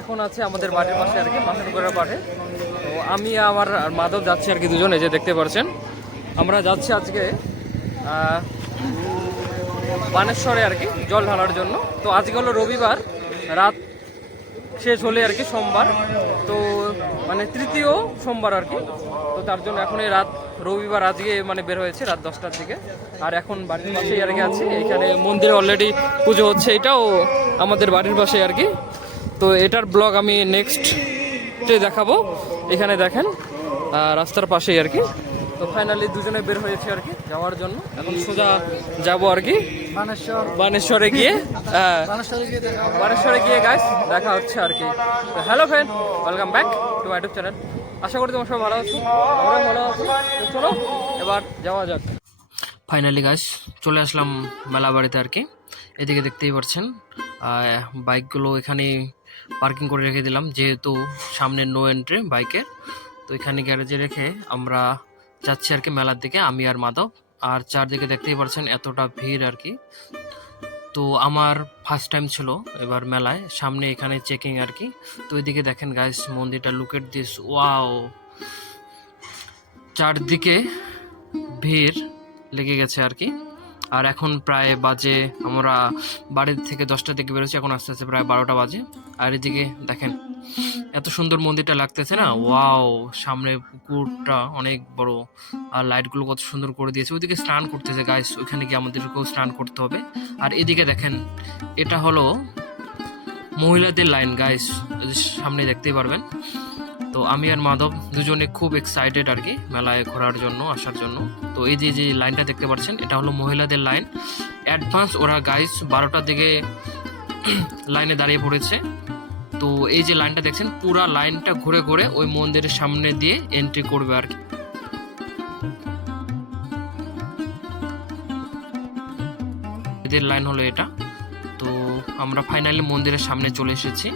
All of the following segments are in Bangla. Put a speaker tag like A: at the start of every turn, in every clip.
A: এখন আছে আমাদের মাঠের পাশে আর কি মাসানগড়ের পাঠে তো আমি আমার মাধব যাচ্ছি আর কি দুজনে যে দেখতে পাচ্ছেন আমরা যাচ্ছি আজকে বানেশ্বরে আর কি, জল ঢালার জন্য। তো আজকে হলো রবিবার, রাত শেষ হলে আর কি সোমবার। তো মানে তৃতীয় সোমবার আর কি। তো তার জন্য এখন এই রাত, রবিবার আজকে মানে বের হয়েছে, রাত দশটার দিকে। আর এখন বাড়ির পাশেই আর কি আছে। এখানে মন্দিরে অলরেডি পুজো হচ্ছে, এটাও আমাদের বাড়ির পাশে আর কি। তো এটার ব্লগ আমি নেক্সটে দেখাবো। এখানে দেখেন রাস্তার পাশেই আর কি। তো ফাইনালি দুজনে বের হয়েছে আর কি যাওয়ার জন্য। এখন সোজা যাব আর কি। বানেশ্বরে। গিয়ে হ্যাঁ বানেশ্বরে গিয়ে গাইস দেখা হচ্ছে আর কি। তো hello friend welcome back to my YouTube channel আশা করি তোমার সব ভালো আছো আমরাও ভালো আছি। চলো এবার যাওয়া যাক। ফাইনালি গাইস চলে আসলাম মেলা বাড়িতে আর কি। এদিকে দেখতেই পাচ্ছেন বাইকগুলো এখানে পার্কিং করে রেখে দিলাম, যেহেতু সামনে নো এন্ট্রি বাইকের। তো এখানে গ্যারেজে রেখে আমরা যাচ্ছি আর কি মেলার দিকে, আমি আর মাধব। আর চারদিকে দেখতেই পারছেন এতটা ভিড় আর কি। তো আমার ফার্স্ট টাইম ছিল এবার মেলায়, সামনে এখানে চেকিং আর কি। তো এদিকে দেখেন গাইস মন্দিরটা লুকেট দিস ওয়াও চারদিকে ভিড় লেগে গেছে আর কি। আর এখন প্রায় বাজে, আমরা বাড়ির থেকে দশটা দিকে বেরোচ্ছি, এখন আস্তে আস্তে প্রায় বারোটা বাজে। আর এদিকে দেখেন, এত সুন্দর মন্দিরটা লাগতেছে না? ওয়াও, সামনে পুকুরটা অনেক বড়, আর লাইটগুলো কত সুন্দর করে দিয়েছে। ওইদিকে স্নান করতেছে গাইস ওইখানে গিয়ে আমাদেরকেও স্নান করতে হবে। আর এদিকে দেখেন, এটা হলো মহিলাদের লাইন গাইস সামনে দেখতেই পারবেন। তো আমি আর মাধব দুজনে খুব এক্সাইটেড আর কি মেলায় ঘোরার জন্য, আসার জন্য। তো এই যে যে লাইনটা দেখতে পাচ্ছেন, এটা হলো মহিলাদের লাইন। অ্যাডভান্স ওরা গাইস বারোটার দিকে লাইনে দাঁড়িয়ে পড়েছে। তো এই যে লাইনটা দেখছেন, পুরা লাইনটা ঘুরে ঘুরে ওই মন্দিরের সামনে দিয়ে এন্ট্রি করবে আর কি। এদের লাইন হলো এটা। তো আমরা ফাইনালি মন্দিরের সামনে চলে এসেছি।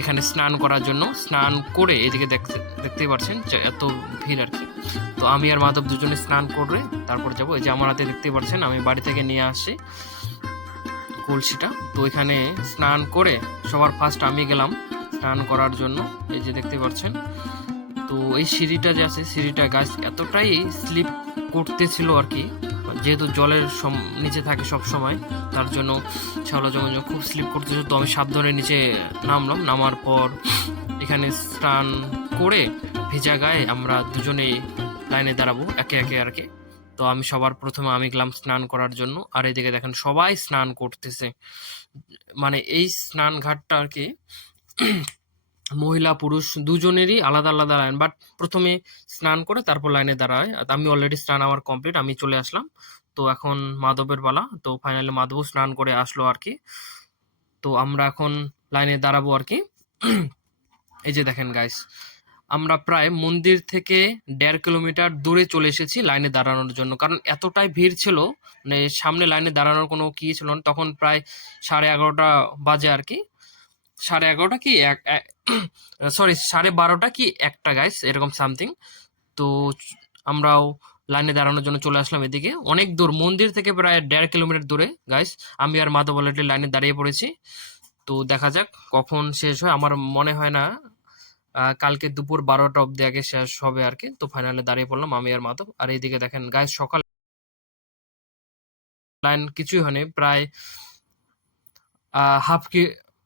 A: এখানে স্নান করার জন্য, স্নান করে এদিকে দেখতে, দেখতেই পারছেন এত ভিড় আর কি। তো আমি আর মাধব দুজনে স্নান করে তারপর যাব। এই যে আমার হাতে দেখতেই পারছেন, আমি বাড়ি থেকে নিয়ে আসি কলসিটা। তো এখানে স্নান করে সবার ফার্স্ট আমি গেলাম স্নান করার জন্য। এই যে দেখতে পাচ্ছেন তো এই সিঁড়িটা যে আছে, সিঁড়িটা গাছ এতটাই স্লিপ করতেছিল আর কি। যেহেতু জলের নিচে থাকে সব সময়, তার জন্য শ্যাওলা জমা খুব স্লিপ করতেছিল তো আমি সাবধানে নিচে নামলাম। নামার পর এখানে স্নান করে ভেজা গায়ে আমরা দুজনেই লাইনে দাঁড়াবো, একে একে আর কি। তো আমি সবার প্রথমে আমি গেলাম স্নান করার জন্য, আর এদিকে দেখেন সবাই স্নান করতেছে। মানে এই স্নান ঘাটটা আর কি মহিলা, পুরুষ দুজনেরই আলাদা আলাদা লাইন বাট প্রথমে স্নান করে তারপর লাইনে দাঁড়ায়। আমি অলরেডি স্নান আমার কমপ্লিট আমি চলে আসলাম। তো এখন মাধবের পালা। তো ফাইনালি মাধবও স্নান করে আসলো আর কি। তো আমরা এখন লাইনে দাঁড়াবো আর কি। এই যে দেখেন গাইস আমরা প্রায় মন্দির থেকে দেড় কিলোমিটার দূরে চলে এসেছি লাইনে দাঁড়ানোর জন্য। কারণ এতটাই ভিড় ছিল মানে সামনে লাইনে দাঁড়ানোর কোনো কি ছিল না। তখন প্রায় সাড়ে এগারোটা বাজে আর কি। সাড়ে এগারোটা কি এক সরি সাড়ে বারোটা কি একটা গাইস এরকম সামথিং তো আমরাও লাইনে দাঁড়ানোর জন্য চলে আসলাম এদিকে। অনেক দূর, মন্দির থেকে প্রায় দেড় কিলোমিটার দূরে গাইস আমি আর মাধব অলরেডি লাইনে দাঁড়িয়ে পড়েছি। তো দেখা যাক কখন শেষ হয়। আমার মনে হয় না কালকে দুপুর বারোটা অব্দি আগে শেষ হবে আর কি। তো ফাইনালে দাঁড়িয়ে পড়লাম আমি আর মাধব। আর এইদিকে দেখেন গাইস সকাল লাইন কিছুই হয়নি। প্রায় হাফ কি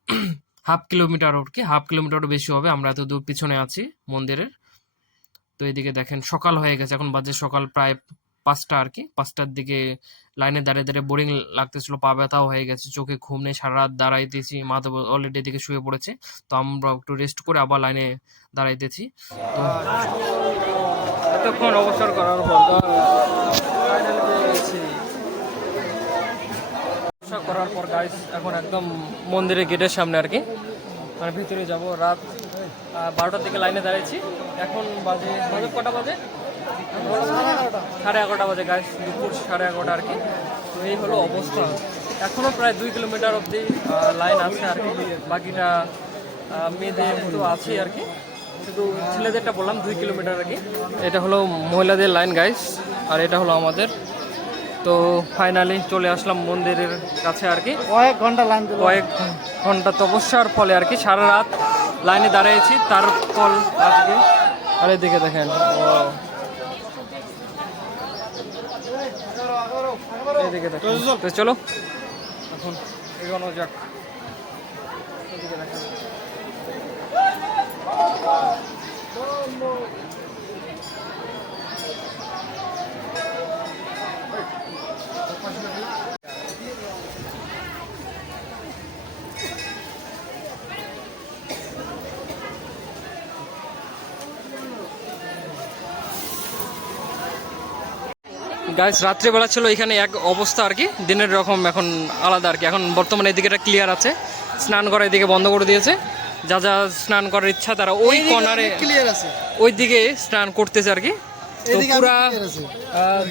A: হাফ কিলোমিটার কি? হাফ কিলোমিটারও বেশি হবে। আমরা এত দূর পিছনে আছি মন্দিরের। তো এদিকে দেখেন, সকাল হয়ে গেছে। এখন বাজে সকাল প্রায় পাঁচটা আর কি। পাঁচটার দিকে লাইনে দাঁড়িয়ে দাঁড়িয়ে বোরিং লাগতেছিল। পা ব্যথাও হয়ে গেছে, চোখে ঘুম নেই সারা রাত দাঁড়াইতেছি। মাধব অলরেডি এদিকে শুয়ে পড়েছে। তো আমরা একটু রেস্ট করে আবার লাইনে দাঁড়াইতেছি। তো এতক্ষণ অবসর করার পর করার পর গাইস এখন একদম মন্দিরের গেটের সামনে আর কি। মানে ভিতরে যাব রাত বারোটার দিকে লাইনে দাঁড়িয়েছি। এখন বাজে বাজে কটা বাজে? সাড়ে এগারোটা বাজে গাইস দুপুর সাড়ে এগারোটা আর কি। তো এই হলো অবস্থা। এখনও প্রায় দুই কিলোমিটার অবধি লাইন আছে আর কি। বাকিটা মেয়েদের তো আছেই আর কি। শুধু ছেলেদেরটা বললাম, দুই কিলোমিটার আর কি। এটা হলো মহিলাদের লাইন গাইস আর এটা হলো আমাদের। তো ফাইনালি চলে আসলাম মন্দিরের কাছে আর কি।
B: কয়েক ঘণ্টা লাইন
A: কয়েক ঘণ্টা তপস্যার ফলে আর কি সারা রাত লাইনে দাঁড়িয়েছি তার ফল আজকে আর এদিকে দেখেন এদিকে দেখেন তো চলো। এখন এগোনো যাক। এদিকে দেখেন। গাইস রাত্রেবেলা ছিল এখানে এক অবস্থা আর কি। দিনের রকম এখন আলাদা আর কি। এখন বর্তমানে এদিকে একটা ক্লিয়ার আছে। স্নান করা এদিকে বন্ধ করে দিয়েছে। যা যা স্নান করার ইচ্ছা তারা ওই কর্নারে
B: ক্লিয়ার আছে।
A: ওই দিকে স্নান করতেছে আর কি। তো পুরা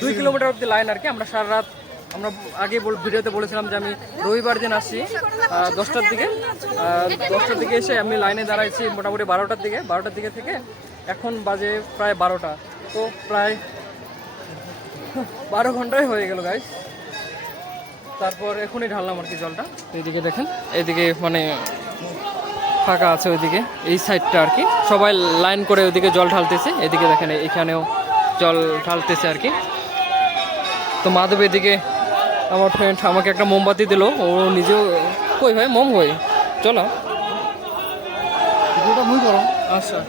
A: দুই কিলোমিটার অব্দি লাইন আর কি। আমরা সারা রাত আমরা আগে ভিডিওতে বলেছিলাম যে আমি রবিবার দিন আসছি আহ, দশটার দিকে। দশটার দিকে এসে আমি লাইনে দাঁড়াইছি মোটামুটি বারোটার দিকে। বারোটার দিকে থেকে এখন বাজে প্রায় বারোটা। তো প্রায় বারো ঘন্টাই হয়ে গেল গাইস তারপর এখনই ঢাললাম আর কি জলটা। এইদিকে দেখেন এইদিকে মানে ফাঁকা আছে ওইদিকে এই সাইডটা আর কি। সবাই লাইন করে ওইদিকে জল ঢালতেছে এদিকে দেখেন এখানেও জল ঢালতেছে আর কি। তো মাধব এদিকে আমার ফ্রেন্ড আমাকে একটা মোমবাতি দিল ও নিজেও কই ভাই মোম কই? চলো। আচ্ছা।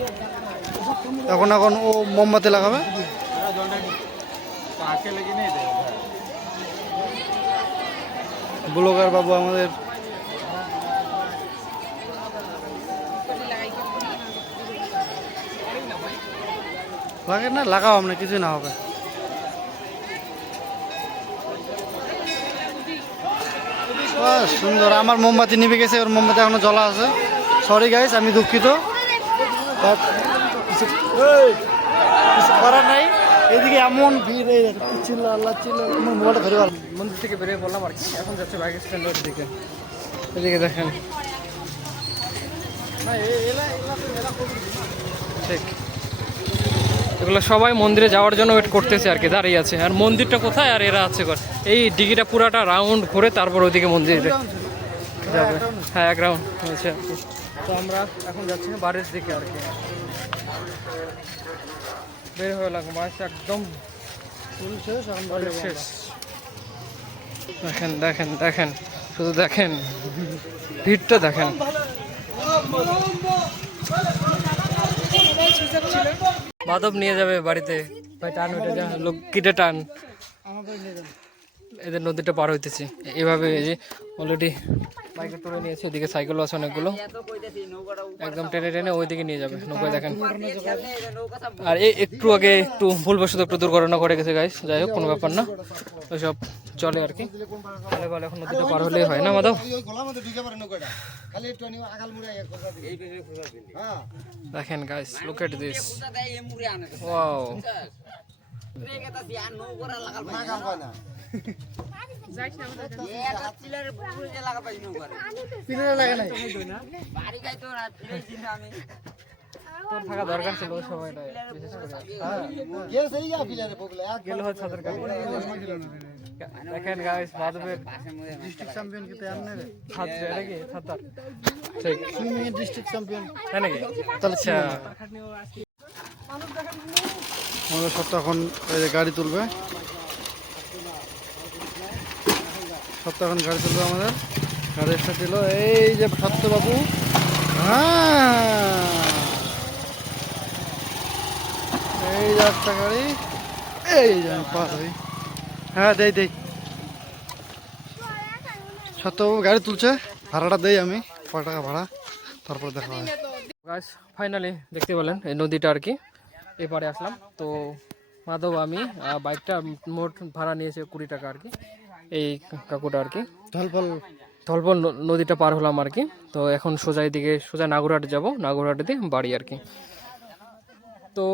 B: এখন এখন ও মোমবাতি লাগাবে। ব্লগার বাবু আমাদের। লাগে না লাগাও আপনি কিছুই না হবে। সুন্দর। আমার মোমবাতি নিভে গেছে ওর মোমবাতি এখনও জ্বলা আছে। সরি গাইস আমি দুঃখিত। কিছু- কিছু করার নাই। এদিকে এমন ভিড় এই দেখো, চিল্লা আল্লাহ চিল্লা আমার মোবাইলটা ধরে পারলাম
A: মন্দির থেকে বেরিয়ে পড়লাম আর কি এখন যাচ্ছে বাইক স্ট্যান্ড স্ট্যান্ডের দিকে। এদিকে দেখেন। ঠিক। এগুলো সবাই মন্দিরে যাওয়ার জন্য ওয়েট করতেছে আর কি দাঁড়িয়ে আছে। আর মন্দিরটা কোথায়? আর এরা আছে কর এই ডিগিটা পুরাটা রাউন্ড ঘুরে তারপর ওইদিকে মন্দিরে যাবে। হ্যাঁ এক রাউন্ড হয়েছে তো আমরা এখন যাচ্ছি বাড়ির দিকে আর কি। বের হয়ে লাগবো মাস একদম
B: শেষ
A: দেখেন দেখেন দেখেন শুধু দেখেন। ভিড়টা দেখেন। মাধব নিয়ে যাবে বাড়িতে। ভাই টান ওইটা যা লোক কিটে টান। এদের নদীটা পার হইতেছি। এভাবে অলরেডি বাইকে তুলে নিয়েছে ওদিকে সাইকেলও আছে অনেকগুলো। একদম টেনে টেনে ওইদিকে নিয়ে যাবে, নৌকায় দেখেন। আর এই একটু আগে একটু ভুলবশত একটু দুর্ঘটনা করে গেছে গাইস যাই হোক, কোনো ব্যাপার না। ওইসব চলে আর কি। ভালো ভালো এখন নদীটা পার হলেই হয় না, মাধব? দেখেন guys look at this wow তোর থাকা দরকার ছিল সময়টা বিশেষ করে। হ্যাঁ গেল হয় ছাদের কাছে। দেখেন গাইস মাধবের
B: ডিস্ট্রিক্ট চ্যাম্পিয়ন কি তাই আননে রে?
A: ছাত্র এটা কি ছাতার ঠিক।
B: সুইমিং ডিস্ট্রিক্ট চ্যাম্পিয়ন
A: তাই নাকি
B: তাহলে
A: আচ্ছা।
B: আমাদের সব এখন গাড়ি তুলবে। সব এখন গাড়ি তুলবে আমাদের। গাড়ি একটা দিল, এই যে সত্যবাবু। হ্যাঁ। এই যে একটা গাড়ি, এই যে পার হই হ্যাঁ দেই দেই। সত্যবাবু গাড়ি তুলছে, ভাড়াটা দেই আমি কয় টাকা ভাড়া, তারপর দেখা হয়
A: ফাইনালি দেখতে পেলেন এই নদীটা আর কি। এপারে আসলাম। তো মাধব আমি বাইকটা মোট ভাড়া নিয়েছে কুড়ি টাকা আর কি এই কাকুটা আর কি।
B: ঢলফল
A: ধলপল ন- নদীটা পার হলাম আর কি। তো এখন সোজা দিকে সোজা নাগরহাট যাব নাগরহাটে দিয়ে বাড়ি আর কি। তো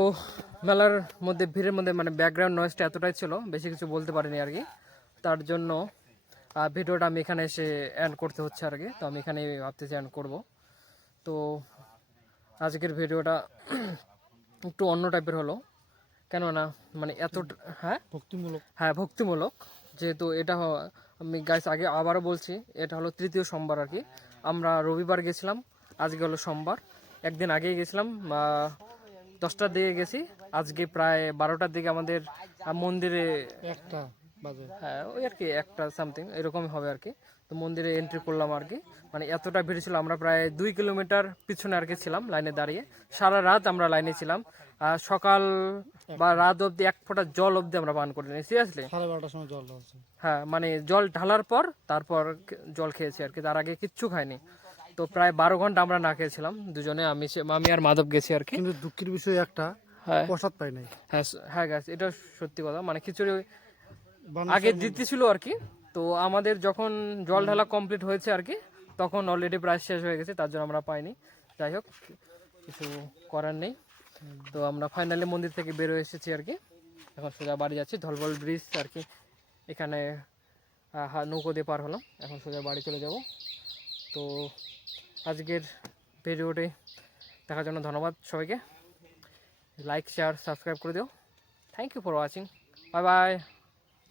A: মেলার মধ্যে ভিড়ের মধ্যে মানে ব্যাকগ্রাউন্ড নয়েজটা এতটাই ছিল বেশি কিছু বলতে পারিনি আর কি। তার জন্য ভিডিওটা আমি এখানে এসে অ্যান্ড করতে হচ্ছে আর কি। তো আমি এখানে ভাবতেছি অ্যান্ড করব। তো আজকের ভিডিওটা একটু অন্য টাইপের হলো। কেননা মানে এত হ্যাঁ?
B: ভক্তিমূলক।
A: হ্যাঁ ভক্তিমূলক। যেহেতু এটা আমি গাইস আগে আবারও বলছি এটা হলো তৃতীয় সোমবার আর কি আমরা রবিবার গেছিলাম আজকে হলো সোমবার। একদিন আগেই গেছিলাম দশটার দিকে গেছি। আজকে প্রায় বারোটার দিকে আমাদের মন্দিরে
B: একটা। বাজে।
A: হ্যাঁ ওই আর কি একটা সামথিং এরকমই হবে আর কি। তো মন্দিরে এন্ট্রি করলাম আর কি। মানে এতটা ভিড় ছিল আমরা প্রায় দুই কিলোমিটার পিছনে আর কি ছিলাম লাইনে দাঁড়িয়ে। সারা রাত আমরা লাইনে ছিলাম। সকাল বা রাত অবধি এক ফোঁটা জল অবধি আমরা পান করিনি সিরিয়াসলি
B: সাড়ে বারোটার সময় জল
A: হ্যাঁ মানে জল ঢালার পর তারপর জল খেয়েছি আর কি তার আগে কিচ্ছু খাইনি। তো প্রায় বারো ঘণ্টা আমরা না খেয়েছিলাম দুজনে আমি আমি আর মাধব গেছি আর কি।
B: কিন্তু দুঃখের বিষয় একটা
A: হ্যাঁ।
B: প্রসাদ পাই নাই।
A: হ্যাঁ হ্যাঁ গাছ এটা সত্যি কথা। মানে খিচুড়ি আগে দিতেছিল আর কি। তো আমাদের যখন জল ঢালা কমপ্লিট হয়েছে আর কি তখন অলরেডি প্রায় শেষ হয়ে গেছে তার জন্য আমরা পাইনি। যাই হোক কিছু করার নেই। তো আমরা ফাইনালি মন্দির থেকে বেরো এসেছি আর কি। এখন সোজা বাড়ি যাচ্ছি ধলবল ব্রিজ আর কি। এখানে নৌকো দিয়ে পার হলাম এখন সোজা বাড়ি চলে যাব। তো আজকের ভিডিওটি দেখার জন্য ধন্যবাদ সবাইকে। লাইক শেয়ার সাবস্ক্রাইব করে দিও। Thank you for watching bye bye